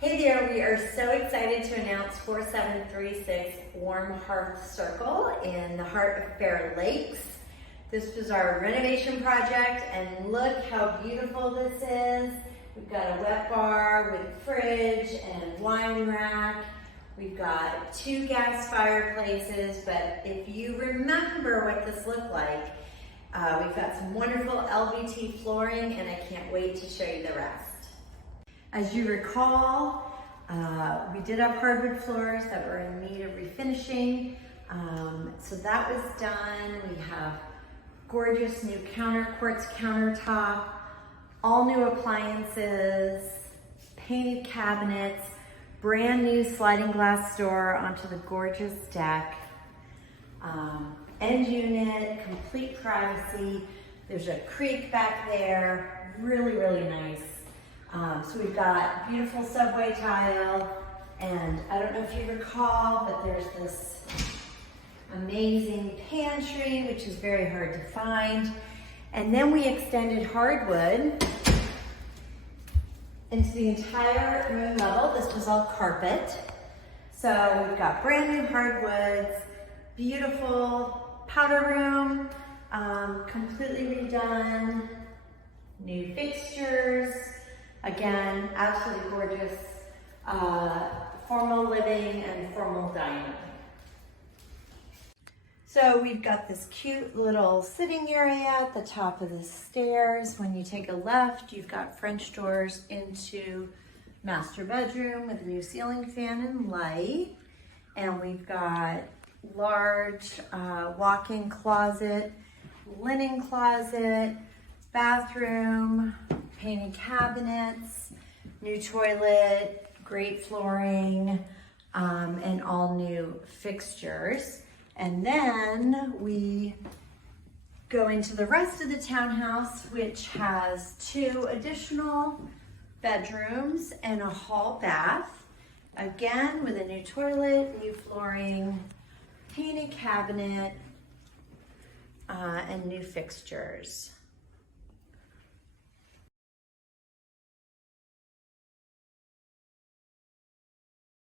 Hey there, we are so excited to announce 4736 Warm Hearth Circle in the heart of Fair Lakes. This was our renovation project, and look how beautiful this is. We've got a wet bar with a fridge and wine rack. We've got 2 gas fireplaces, but if you remember what this looked like, we've got some wonderful LVT flooring, and I can't wait to show you the rest. As you recall, we did have hardwood floors that were in need of refinishing, so that was done. We have gorgeous new quartz countertop, all new appliances, painted cabinets, brand new sliding glass door onto the gorgeous deck, end unit, complete privacy. There's a creek back there, really, really nice. So we've got beautiful subway tile, and I don't know if you recall, but there's this amazing pantry, which is very hard to find. And then we extended hardwood into the entire room level. This was all carpet. So we've got brand new hardwoods, beautiful powder room, completely redone, new fixtures. Again, absolutely gorgeous, formal living and formal dining. So we've got this cute little sitting area at the top of the stairs. When you take a left, you've got French doors into master bedroom with a new ceiling fan and light. And we've got large walk-in closet, linen closet, bathroom, painted cabinets, new toilet, great flooring, and all new fixtures. And then we go into the rest of the townhouse, which has 2 additional bedrooms and a hall bath, again with a new toilet, new flooring, painted cabinet, and new fixtures.